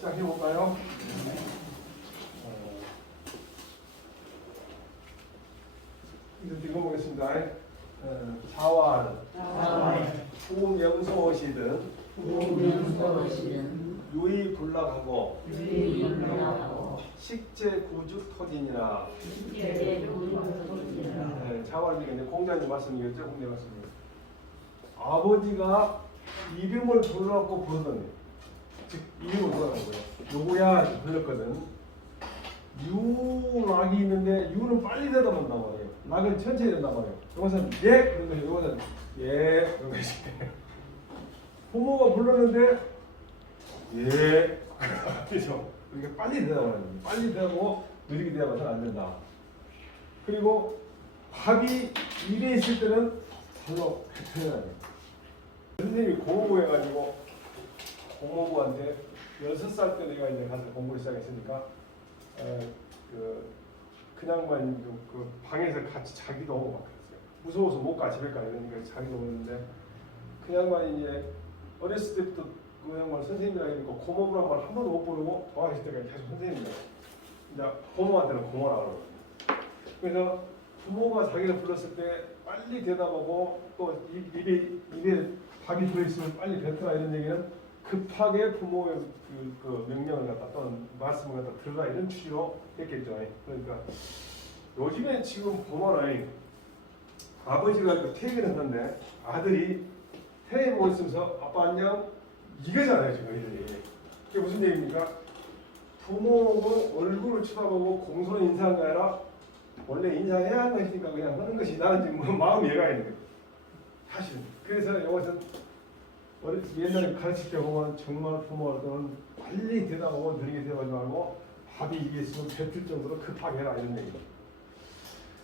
시작해 볼까요? 이거 읽어보겠습니다. 자활, 후명소시든 유의 불락하고 식재 구죽토진이라. 자활이겠네. 공자님 말씀이겠죠? 공자 말씀이. 아버지가 이름을 불러갖고 부르더니, 즉 이름을 불러갖고요. 누구야? 불렀거든. 유락이 있는데 유는 빨리 대답한단 말이에요. 락은 천천히 된단 말이에요. 이것은 예 그런 것이, 이것은 예 그런 것이. 부모가 불렀는데 예 그렇죠. 이렇게 빨리 대답하는 거예요. 빨리 대답하고 느리게 대답해서는 안 된다. 그리고 밥이 입에 있을 때는 별로 뱉어야 돼요. 선생님이 고모부 해가지고 고모부한테 6살 때 내가 이제 가서 공부를 시작했으니까 그냥만 그 방에서 같이 자기도 오고 막 그랬어요. 무서워서 못 가, 집에 가 이러니까 자기도 오는데 그냥만 이제 어렸을 때부터 그냥만 선생님이라 그러니까 고모부란 말 한 번도 못 부르고 돌아가실 때까지 계속 선생님이라. 이제 고모한테는 고모라 그러거든요. 그래서 부모가 자기를 불렀을 때 빨리 대답하고 또 입에 밥이 들어있으면 빨리 뱉어라 이런 얘기는 급하게 부모의 그 명령을 갖다 또는 말씀을 갖다 들으라 이런 취지로 했겠죠. 그러니까 요즘에 지금 보면은 아버지가 퇴근을 하는데 아들이 테레비 보고 있으면서 아빠 안녕 이거잖아요 지금 이들이. 그게 무슨 얘기입니까? 부모는 얼굴을 쳐다보고 공손히 인사한 게 아니라 원래 인사해야 하는 것이니까 그냥 하는 것이 나는 지금 마음 이해가 있는 거예요. 사실은. 그래서 이것은 옛날에 가르칠 때 보면 정말 부모들은 빨리 대답하고 느리게 대답하지 말고 밥이 입에 있으면 뱉을 정도로 급하게 해라 이런 얘기입니다.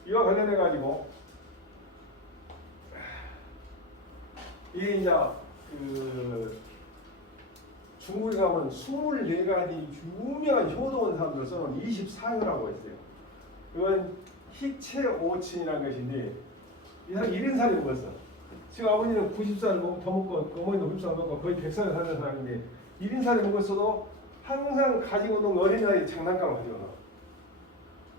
이와 관련해 가지고 이게 이제 중국에 가면 24가지 유명한 효도원 사람들 써놓은 24효라고 있어요. 이건 희채오친이라는 것인데 이 사람 70살이 먹었어. 지금 아버지는 90살 더 먹고 어머니도 90살 먹고 거의 100살 사는 사람인데 70살이 먹었어도 항상 가지고 노는 어린아이 장난감을 가지고 나와.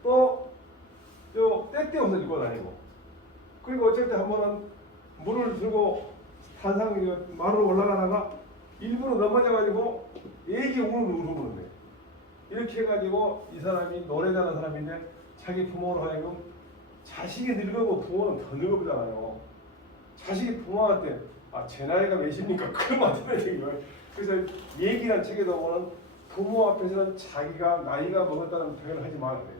또 때때어서 입고 다니고. 그리고 어쩔 때 한 번은 물을 들고 단상 마루로 올라가다가 일부러 넘어져가지고 애기 우는 거예요. 이렇게 해가지고 이 사람이 노래 잘하는 사람인데 자기 부모로 하여금 자식이 늙고 부모는 더 늙어보잖아요. 자식이 부모한테 제 나이가 몇입니까? 그러면 안 되는 얘기예요. 그래서 얘기란 책에도 보면 부모 앞에서는 자기가 나이가 먹었다는 표현을 하지 말아야 돼요.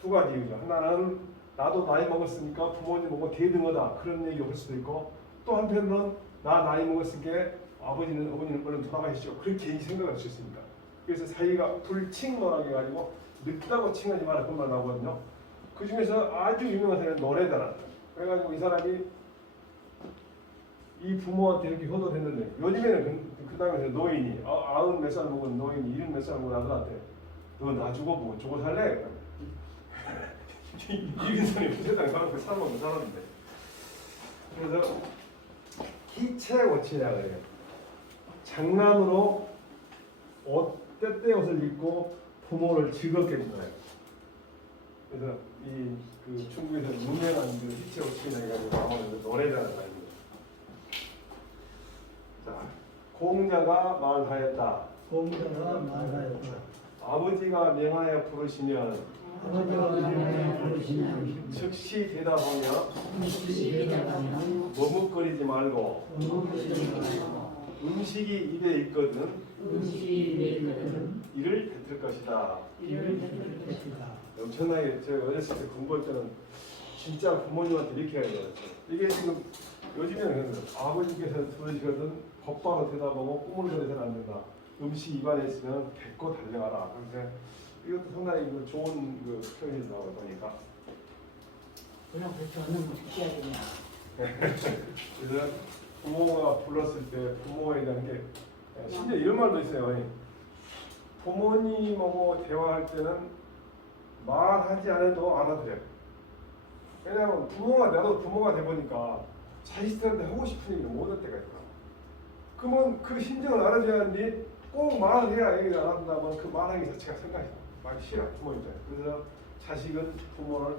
두 가지 이유죠. 하나는 나도 나이 먹었으니까 부모님 보고 대등하다 그런 얘기를 할 수도 있고 또 한편으로는 나 나이 먹었으니까 아버지는 어머니는 얼른 돌아가시죠. 그렇게 생각할 수 있습니다. 그래서 사이가 불칭론하게 해가지고 늙다고 칭하지 마라 그런 말 나오거든요. 그 중에서 아주 유명한 사람은 노래다라. 그래가지고 이 사람이 이 부모한테 이렇게 효도됐는데 요즘에는 그 다음에 노인이 90몇 살 먹은 노인이 70몇 살 먹은 아들한테 너 나 주고 뭐 주고 살래? 이긴 사람이 세상에 사람한테 살아먹는 사람인데 그래서 희채오치라고 해요. 장난으로 때때 옷을 입고 부모를 즐겁게 해준 거예요. 그래서 그 중국에서 유명한 그 희채오치라 해가지고 나오는 노래자는 말입니다. 자, 공자가 말하였다. 공자가 말하였다. 아버지가 명하여 부르시면 아버지가 명하여 부르시면 즉시 대답하며 머뭇거리지 말고 음식이 입에 있거든 이를 뱉을 것이다. 엄청나게 제가 어렸을 때 공부할 때는 진짜 부모님한테 이렇게 해야 돼요. 이게 지금 요즘에는 아버지께서 들으시거든 곧바로 대답하고 꿈을 들여서는 안 된다. 음식 입안에 있으면 뱉고 달려가라. 그래서 이것도 상당히 좋은 표현이라고 보니까. 그냥 그렇게 얻는 거 어떻게 해야 되냐. 그래서 부모가 불렀을 때 부모에 대한 게 심지어 이런 말도 있어요. 부모님하고 대화할 때는 말하지 않아도 알아들어요. 왜냐하면 나도 부모가 돼보니까 자식들한테 하고 싶은 얘기를 못할 때가 있다. 그러면 그 심정을 알아줘야 하는데 꼭 말을 해야 얘기를 안 한다면 그 말하기 자체가 생각이 많이 싫어 부모 입장에. 그래서 자식은 부모를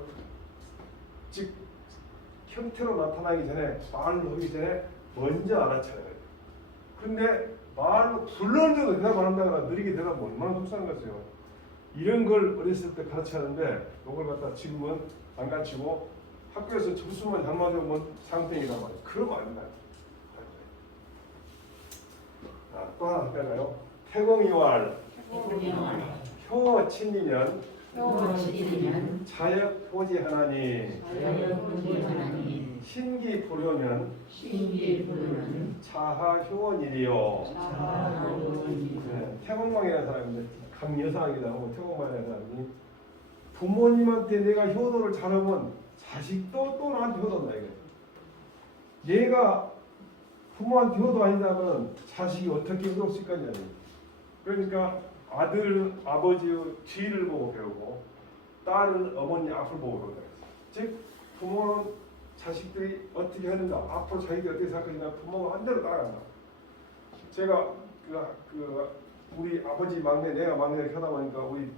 즉 형태로 나타나기 전에 말을 하기 전에 먼저 알아차려야 돼. 근데 말로 불렀는데도 대답 안 한다거나 느리게 대답하면 얼마나 속상한 거죠. 이런 걸 어렸을 때 가르쳤는데 이걸 갖다 지금은 안 가르치고 학교에서 점수만 잘 맞으면 상땡이란 말이에요. 그러면 안 돼요. 또 하나 할까요? 태공이왈 효 친이면 자역 포지 하나니 신기 불효면 자하 효원이리요. 네, 태공망이라는 사람인데 강여상이다 하고 태공망이라는 사람이 부모님한테 내가 효도를 잘하면 자식도 또 나한테 효도한다 이거예요. 얘가 부모한테 효도 아니다면 자식이 어떻게 효도할 수 있겠냐는. 그러니까 아들은 아버지의 뒤를 보고 배우고 딸은 어머니 앞을 보고 배운다. 즉 부모는 자식들이 어떻게 하는가, 앞으로 자기들이 어떻게 생각하는가 부모가 한 대로 따라간다. 제가 우리 아버지 막내, 내가 막내를 하다 보니까 우리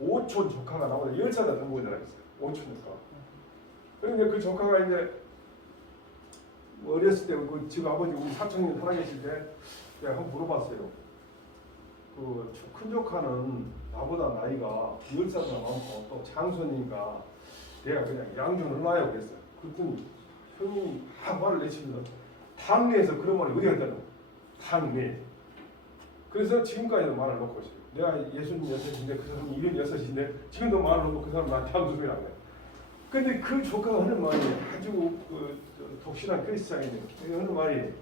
오촌 조카가 나보다 10살 더 동생이 있어요. 오촌 조카. 그런데 그 조카가 이제 어렸을 때 지금 아버지 우리 사촌님 살아계실 때 내가 한번 물어봤어요. 그 큰 조카는 나보다 나이가 10살도 많고 또 장손이니까 내가 그냥 양준을 놔요 그랬어요. 그랬더니 형님이 막 말을 내치면서 당내에서 그런 말이 어디 갔다는 거예요. 당내. 그래서 지금까지도 말을 놓고 있어요. 내가 66인데 그 사람이 76인데 지금도 말을 놓고 그 사람 나한테 양준이라고 해요. 근데 그 조카가 하는 말이 아주 독실한 크리스찬인데 하는 말이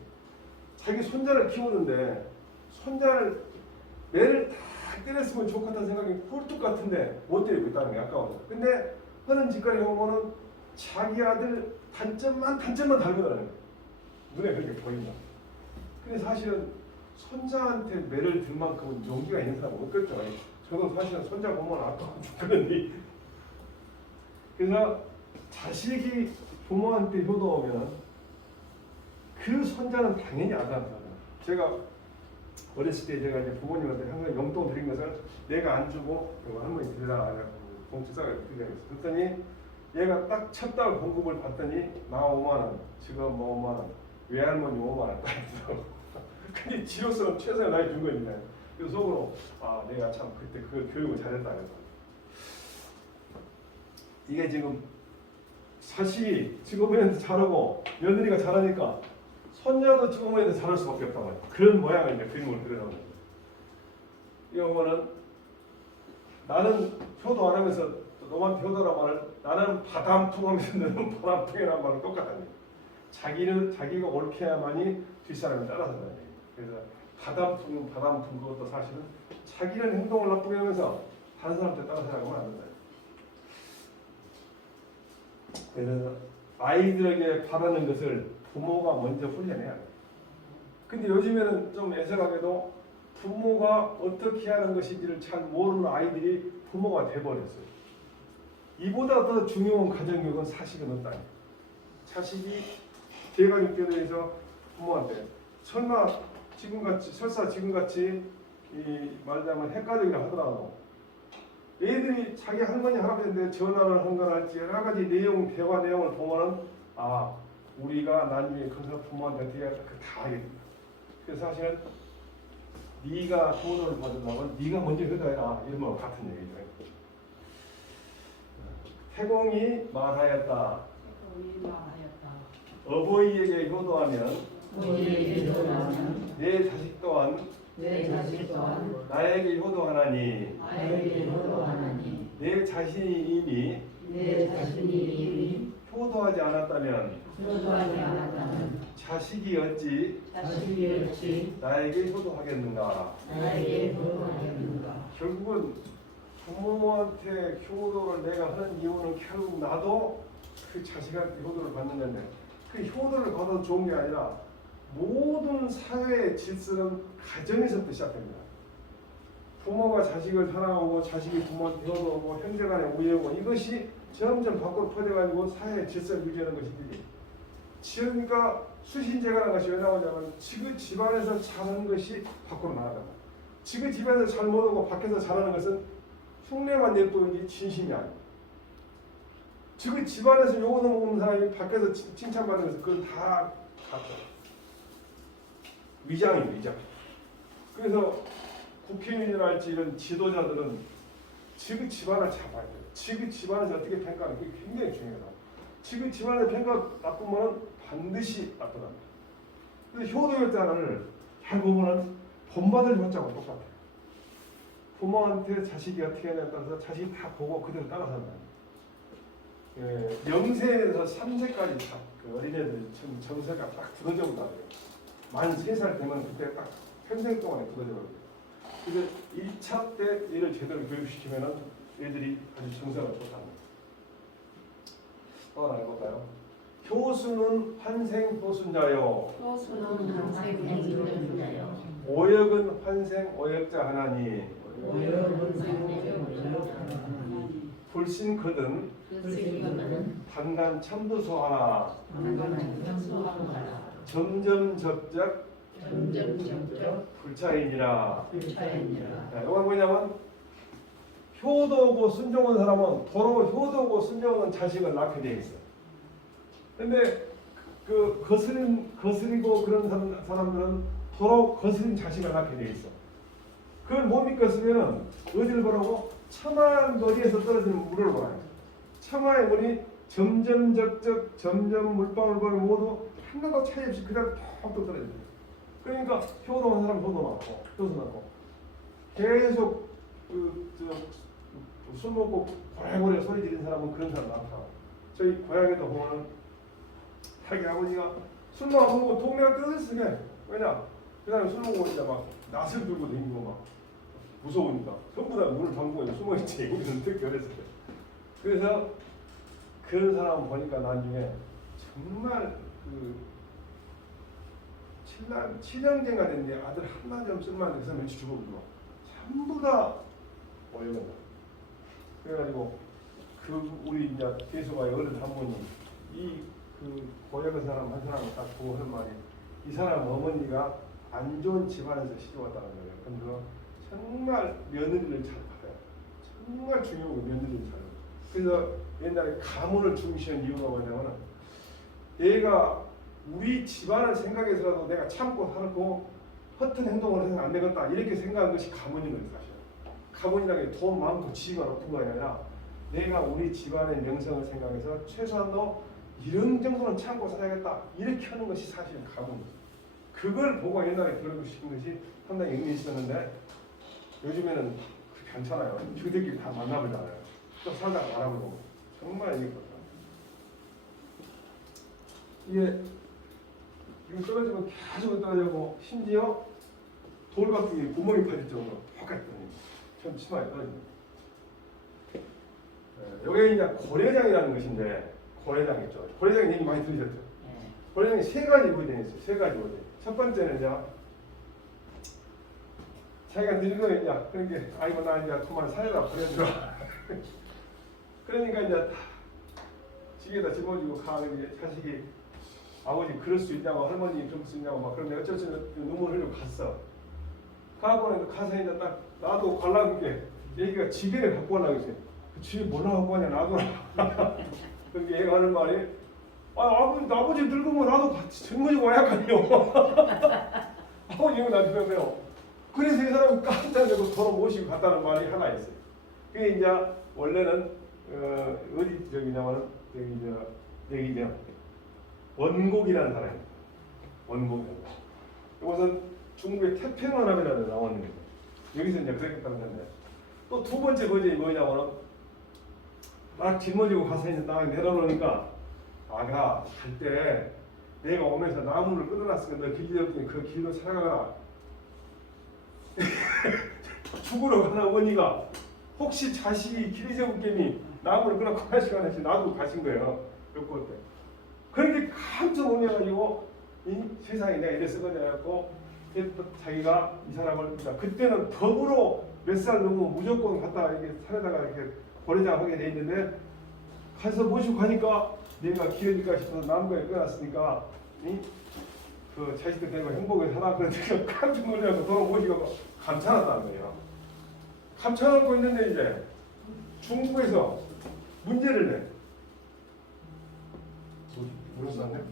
자기 손자를 키우는데 손자를 매를 다 때렸으면 좋겠다는 생각이 꿀뚝 같은데 못 때리고 있다는 게 아까워서. 근데 하는 짓거리 보면은 자기 아들 단점만 달고 다니는 거예요. 눈에 그렇게 보인다. 근데 사실은 손자한테 매를 들 만큼은 용기가 있는 사람은 없겠죠. 저도 사실은 손자 보면 아까워 죽겠는데. 그래서 자식이 부모한테 효도하면 그 손자는 당연히 아들한테 하잖아요. 제가 어렸을 때 제가 이제 부모님한테 항상 용돈 드린 것을 내가 안 주고 할머니 드리라 공투사가 드리라고 했어요. 그랬더니 얘가 딱 첫 달 공급을 받더니 나 5만 원, 지금 뭐 5만 원, 외할머니 5만 원 딱 주더라고. 근데 지로서는 최선을 다해 준 거니까. 그래서 속으로 아 내가 참 그때 그 교육을 잘했다 그래서. 이게 지금 사실 직업에도 잘하고 며느리가 잘하니까 손자도 직업에도 잘할 수밖에 없단 말이야. 그런 모양을 이제 그림으로 그려놓는 거예요. 이거는 나는 효도 안 하면서 너한테 효도란 말을 나는 바람풍하면서 너는 바람풍이라는 말은 똑같다는 거예요. 자기는 자기가 옳게 해야만이 뒷사람을 따라서는 거예요. 그래서 바람풍 그것도 사실은 자기는 행동을 나쁘게 하면서 다른 사람한테 따라서 하면 안 된다. 그래서 아이들에게 바라는 것을 부모가 먼저 훈련해야 돼요. 근데 요즘에는 좀 애석하게도 부모가 어떻게 하는 것인지를 잘 모르는 아이들이 부모가 돼버렸어요. 이보다 더 중요한 가정교육은 사실은 없다. 자식이 대가족교회에서 부모한테 설사 지금같이 이 말하자면 핵가족이라 하더라도 애들이 자기 할머니 할아버지한테 전화를 한 건 할지 여러 가지 내용 대화 내용을 보면은 아 우리가 나중에 그래서 부모한테 어떻게 할까 다 알게 됩니다. 그래서 사실은 네가 효도를 받으려면 네가 먼저 효도해라 이런 거 같은 얘기죠. 태공이 말하였다. 어버이에게 효도하면 내 자식 또한 나에게 효도하나니 내 자신이 이미 효도하지 않았다면 자식이 어찌 나에게 효도하겠는가. 결국은 부모한테 효도를 내가 하는 이유는 결국 나도 그 자식한테 효도를 받는 건데 그 효도를 받아도 좋은 게 아니라 모든 사회의 질서는 가정에서부터 시작됩니다. 부모가 자식을 사랑하고 자식이 부모한테 효도하고 형제간의 우애하고 이것이 점점 밖으로 퍼져가지고 사회의 질서를 유지하는 것이지. 그러니까 수신제가라는 것이 왜 나오냐면 지금 집안에서 자는 것이 밖으로 나가다. 지금 집에서 잘 못하고 밖에서 잘하는 것은 흉내만 낼 뿐이지 진심이 아니에요. 지금 집안에서 욕을 먹는 사람이 밖에서 칭찬받는 것은 그건 다 가짜. 위장이에요, 위장. 그래서 국회의원이랄지 이런 지도자들은 지금 집안을 잡아야 돼요. 지금 집안에서 어떻게 평가하는 게 굉장히 중요해요. 지금 집안의 평가 나쁘면 반드시 나쁘답니다. 그래서 효도열자를 잘 보면은 본받을 효자하고 똑같아요. 부모한테 자식이 어떻게 하냐에 따라서 자식이 다 보고 그대로 따라산다. 예, 0세에서 3세까지 그 어린애들 정서가 딱 굳어져 온다. 만 3살 되면 그때 딱 평생 동안에 굳어져 버려요. 그래서 1차 때 얘를 제대로 교육시키면은 애들이 아주 정서가 좋답니다. 또 하나 해볼까요? 효수는 환생 효순자요. 효수는 항상 행위자요. 오역은 환생 오역자 하나니 불신 거든 단단 참도소 하나 점점 접적 불차이니라. 이건 뭐냐면 효도고 순종한 사람은 도로 효도고 순종한 자식을 낳게 돼 있어. 근데 그 거스리고 그런 사람들은 도로 거스린 자식을 낳게 돼 있어. 그걸 못 믿겠으면은 어디를 보라고? 처마한 거리에서 떨어지는 물을 보라요. 처마의 물이 점점 적적 점점 물방울 모두 하나도 차이 없이 그냥 톡톡 떨어져요. 그러니까 효도한 사람 효도 많고 효도 많고 계속 술 먹고 고래고래 소리 지르는 사람은 그런 사람 많다. 저희 고향에도 보면은 자기 아버지가 술만 안 먹고 동네가 뜨뜻해. 왜냐? 그 사람이 술 먹고 이제 막 낯을 들고 다니고 막 무서우니까 전부 다 문을 잠그고 숨어있지. 우리는 특히 어렸을 때. 그래서 그런 사람 보니까 나중에 정말 친형제가 됐는데 아들 하나 좀 쓸만 해서 며칠 죽어버리고 전부 다 오해가. 그래가지고 우리 이제 개수가 어른 한 분이 고역의 사람 한 사람을 딱 보고 하는 말이 이 사람 어머니가 안 좋은 집안에서 시집 왔다는 거예요. 그래서 정말 며느리를 잘 받아요. 정말 중요하고 며느리를 잘 받아요. 그래서 옛날에 가문을 중시한 이유가 뭐냐면 얘가 우리 집안을 생각해서라도 내가 참고 살고 허튼 행동을 해서는 안 되겠다 이렇게 생각한 것이 가문인 거예요. 사실 가문이라는 게 돈 많고 지위가 높은 거 아니라 내가 우리 집안의 명성을 생각해서 최소한도 이런 정도는 참고 살아야겠다 이렇게 하는 것이 사실 가문이에요. 그걸 보고 옛날에 교육시킨 것이 상당히 의미 있었는데 요즘에는 괜찮아요. 저들끼리 다 만나보잖아요. 또 살다가 알아보고 정말 이게 그렇다. 이게 이거 떨어지면 계속 떨어지고 심지어 돌 같은 게 구멍이 파질 정도로 똑같더니 참 심하게 떨어집니다. 여기 이제 고려장이라는 것인데 고려장 있죠. 고려장 얘기 많이 들으셨죠? 고려장이 세 가지 요소가 있어요. 세 가지 요소. 첫 번째는 이제 자기가 늙어야 이제 그런 게 아이고 나 이제 그만 살려라 보내주라. 그러니까 이제 집에다 집어주고 가는 자식이 아버지 그럴 수 있냐고 할머니 그럴 수 있냐고 막 그런데 어쩔 수 없이 눈물 흘리고 갔어. 가고는 가서 이제 딱 나도 가려는 게 얘기가 지게를 갖고 가려고 했어요. 그 지게 뭘로 갖고 가냐 놔둬라. 그러니까 얘가 하는 말이 아버지 늙으면 나도 같이 젊어지고 와야 할까요? 아버지 이거 나한테 배우세요. 그래서 이 사람이 깜짝 놀고 도로 모시고 갔다는 말이 하나 있어요. 그게 이제 원래는 어디 지역이냐면은 여기 이제 원곡이라는 사람입니다. 원곡입니다. 이것은 중국의 태평원함이라는 데 나오는 거예요. 여기서 이제 그렇게 따는데 또 두 번째 버전이 뭐냐면은 막 짊어지고 가서 이제 땅에 내려놓으니까 아가 갈 때 내가 오면서 나무를 끊어놨으니까 너 길 잃었더니 그 길로 살아가라. 죽으러 가는 어머니가 혹시 자식이 길이 잡을게니 나무를 끊어 하나씩 놔두고 가신 거예요. 몇 때. 그런데 깜짝 놀라가지고 이 세상에 내가 이래 쓰거냐 해갖고 자기가 이 사람을 그때는 법으로 몇 살 넘으면 무조건 갖다 이렇게 산에다가 이렇게 고래장 하게 돼 있는데 가서 모시고 가니까 내가 기회니까 싶어서 나무에 끊어놨으니까 그 자식들 데리고 행복에 살아 그랬더니 깜짝 놀라서 돈을 모시고 감춰놨다는 거예요. 감춰놓고 있는데 이제 중국에서 문제를 내. 모르셨나요?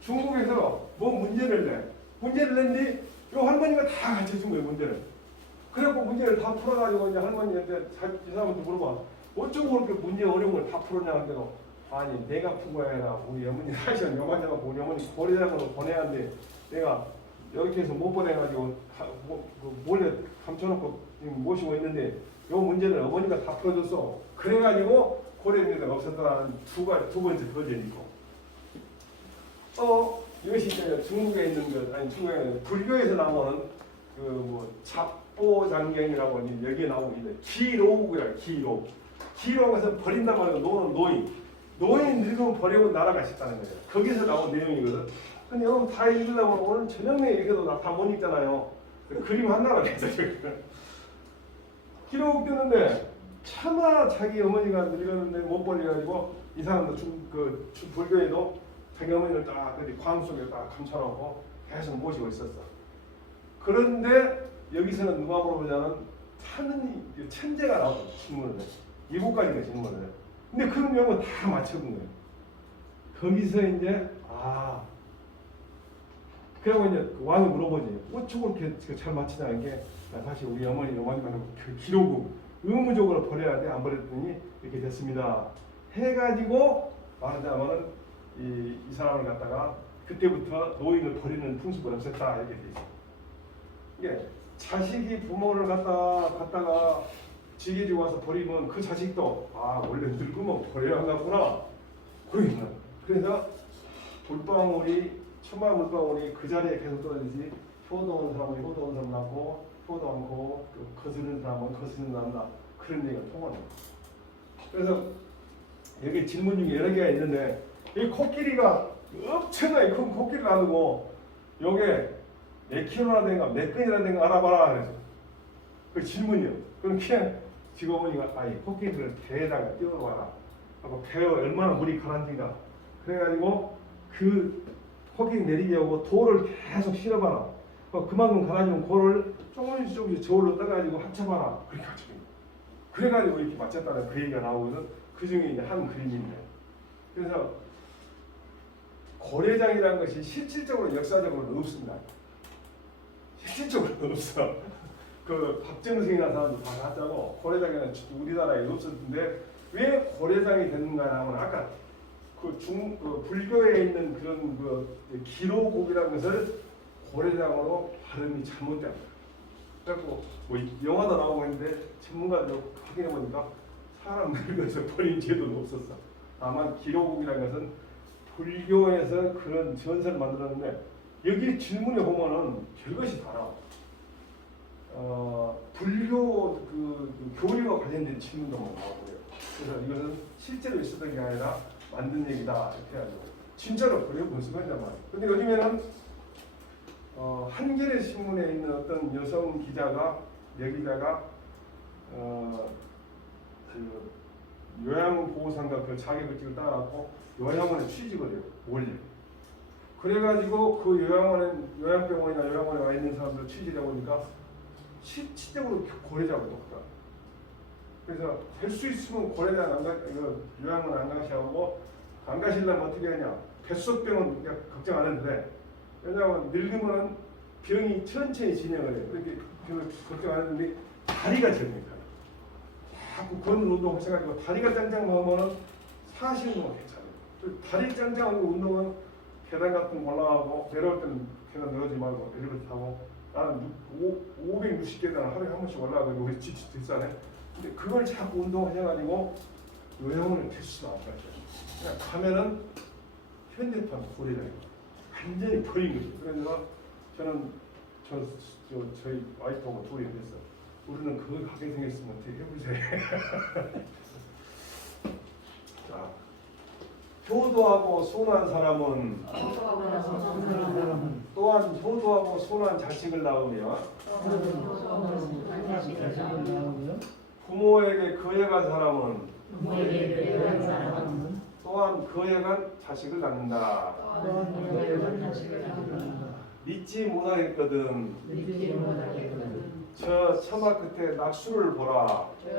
중국에서 뭐 문제를 내. 문제를 냈니? 요 할머니가 다 가르쳐준 거예요, 문제를. 그래갖고 문제를 다 풀어가지고 이제 할머니한테 이 사람한테 물어봐. 어쩌고 그렇게 문제 어려운 걸 다 풀었냐 하는데도 아니 내가 푼 거야 아니라 우리 어머니 사실은 요만저만 우리 어머니 고려장으로 보내야 하는데 내가 여기 해서 못 보내가지고 몰래 감춰놓고 지금 모시고 있는데 요 문제는 어머니가 다 풀어줬어. 그래가지고 고려장에서 없었다는 두 번째 버전이 있고 이것이 이제 중국에 있는 것 아니 중국에 불교에서 나오는 그 뭐 잡보장경이라고 여기에 나오고 있는데 기로우고요. 기로우에서 버린단 말이고 노는 노인 늙으면 버리고 날아가셨다는 거예요. 거기서 나온 내용이거든. 근데 여러분 다 읽으려면 오늘 저녁에 읽어도 다 못 읽잖아요. 그림 하나가 됐어요. 기록 뜨는데 차마 자기 어머니가 늙었는데 못 버려가지고 이 사람도 불교에도 자기 어머니를 딱 광 속에 딱 감춰놓고 계속 모시고 있었어. 그런데 여기서는 누가 물어보냐면 천재가 나오고 질문을 해. 7가지가 질문을 해. 근데 그런 내용을 다 맞춰본 거예요. 거기서 이제 그리고 이제 왕이 물어보지. 어쩌고 그렇게 잘 맞히냐 이게 사실 우리 어머니가 그 기록을 의무적으로 버려야 돼. 안 버렸더니 이렇게 됐습니다. 해가지고 말하자면은 이 사람을 갖다가 그때부터 노인을 버리는 풍습을 없앴다 이렇게 돼 있어. 이게 자식이 부모를 갖다가 지게지고 와서 버리면 그 자식도 원래 늙으면 버려야 한다구나. 그래서 천만 물방울이 그 자리에 계속 떨어지지 효도 온 사람은 효도 온 사람 낳고 효도 않고 거스르는 사람은 거스르는 난다. 그런 얘기가 통하는 거예요. 그래서 여기 질문 중에 여러 개가 있는데 이 코끼리가 엄청나게 큰 코끼리를 놔두고 요게 몇 킬로나 된가 몇 근이나 된가 알아봐라 그래서 그 질문이요. 그럼 그냥 지금 어머니가 코끼리를 배에다가 띄워봐라 하고 배에 얼마나 물이 가라앉은가 그래가지고 그 코끼리 내리게 하고 돌을 계속 실어봐라. 그만큼 가라앉으면 돌을 조금씩 저울로 떠가지고 합쳐봐라. 그렇게 합쳐요. 그래가지고 이렇게 맞췄다는 그 얘기가 나오거든. 그 중에 이제 한 그림인데. 그래서 고려장이라는 것이 실질적으로 역사적으로는 없습니다. 실질적으로 없어. 그 박정승이라는 사람도 다 하자고 고려장에는 우리나라에 없었는데 왜 고려장이 됐는가 하면 아까 불교에 있는 그런 기로곡이라는 것을 고려장으로 발음이 잘못된 거예요. 그래갖고 뭐 영화도 나오고 있는데 전문가들 확인해 보니까 사람 늙어서 버린 제도는 없었어. 다만 기로곡이라는 것은 불교에서 그런 전설을 만들었는데 여기 질문에 보면은 별것이 다 나와. 불교 교리와 관련된 질문도 나오고요. 그래서 이것은 실제로 있었던 게 아니라 만든 얘기다 이렇게 해가지고 진짜로 그래요 분석한단 말이에요. 근데 요즘에는 한겨레 신문에 있는 어떤 여성 기자가 그 요양보호사인가 그 자격증을 따갖고 요양원에 취직을 해요. 원래. 그래가지고 그 요양병원이나 요양원에 와 있는 사람들 취직해 보니까 실질적으로 고려자하고 똑같아. 그래서 될 수 있으면 고려장 요양원 안 가시하고 안 가시려면 어떻게 하냐? 뱃속병은 걱정 안 해도 돼. 왜냐하면 늙으면 병이 천천히 진행을 해요. 그렇게 걱정 안 했는데 다리가 저리니까 자꾸 걷는 운동 하셔가지고 다리가 짱짱하면은 사실은 괜찮아요. 다리 짱짱하고 운동은 계단 같은 거 올라가고 내려올 때는 계단 내려오지 말고 엘리베이터 타고 나는 560계단 하루에 한 번씩 올라가고 여기 지치 뒷산에 근데 그걸 자꾸 운동하셔가지고 요양원을 될 수가 없어요. 그냥 가면은 현대판 고려장이에요. 완전히 버린 거죠. 그래서 저는 저희 와이프하고 둘이 그랬어. 우리는 그걸 가게 생겼으면 어떻게 해보세요. 자, 효도하고 순한 사람은 또한 효도하고 순한 자식을 낳으며 부모에게 거역한 사람은 또한 그 애가 자식을 낳는다. 또한 그 애를 자식을 낳는다. 믿지 못하겠거든. 믿지 못하겠거든. 저 처마 끝에 낙수를 보라. 저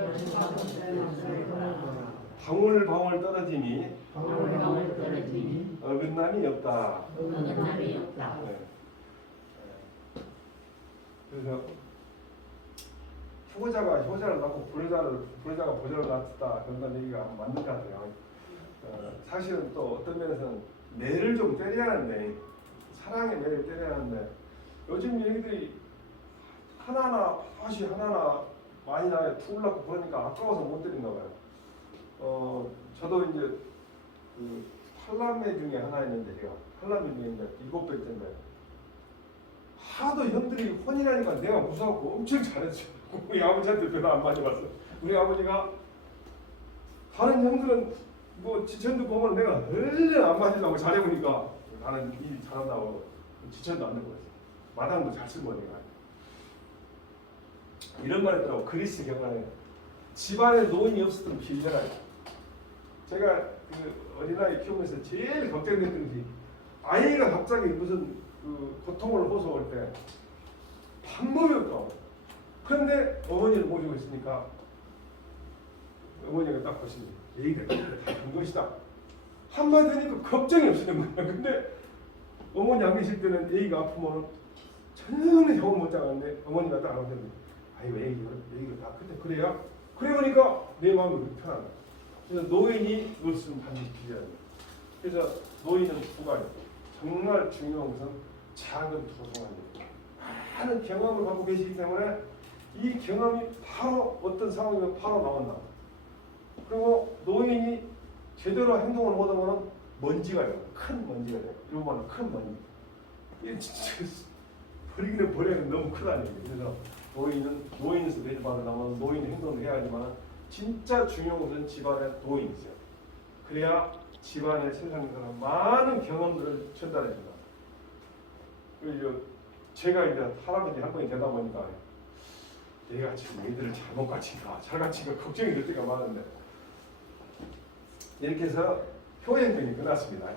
보라. 방울방울 떨어지니 방울방울 떨어지니 어긋남이 없다. 어긋남이 없다. 네. 그래서 효자가 효자를 낳고 불효자가 보좌를 낳았다 그런 얘기가 맞는 것 같아요. 사실은 또 어떤 면에서는 매를 좀 때려야 하는데 사랑의 매를 때려야 하는데 요즘 얘기들이 하나하나 다시 하나하나 많이 나요. 툭 낳고 그러니까 아까워서 못 때린가 봐요. 저도 이제 그 8남매 중에 하나였는데 제가 8남매 중에 이제 7배째인데 하도 형들이 혼이라니까 내가 무서워갖고 엄청 잘했죠. 우리 아버지한테 별로 안 많이 봤어. 우리 아버지가 다른 형들은 뭐 지천도 보면 내가 안 맞으려고 잘해보니까 나는 일이 잘한다고 지천도 안 되고 그랬어. 마당도 잘 쓰고 내가 이런 말 했더라고. 그리스 경안에 집안에 노인이 없었던 비전이야. 제가 그 어린아이 키우면서 제일 걱정됐던 게 아이가 갑자기 무슨 그 고통을 호소할 때 방법이 없다. 그런데 어머니를 모시고 있으니까 어머니가 딱 보시니 얘기가 다된 것이다. 한마디 하니까 걱정이 없어진 거야. 근데 어머니 안 계실 때는 애기가 아프면 전혀 잠을 못 자는데 어머니가 딱 알아보니 아이고 애기가 다 그때 그래야? 그래 보니까 내 마음이 그렇게 편하다. 그래서 노인이 그것은 반드시 필요해야 돼. 그래서 노인은 두 가지. 정말 중요한 것은 작은 도성한 일. 많은 경험을 갖고 계시기 때문에 이 경험이 바로 어떤 상황이면 바로 나온다. 그리고 노인이 제대로 행동을 못하면 먼지가 돼요. 큰 먼지가 돼요. 이거만 큰 먼지. 이게 진짜 버리기는 버리는 너무 크다는 얘기예요. 그래서 노인에서 내려받아 나오면 노인 행동을 해야 하지만 진짜 중요한 것은 집안에 노인이 있어요. 그래야 집안의 세상에서는 많은 경험들을 전달해 준다. 그리고 제가 이제 할아버지 한 분이 되다 보니까 내가 지금 애들을 잘못 가르친가 잘 가르친가 걱정이 될 때가 많은데 이렇게 해서 효행편이 끝났습니다.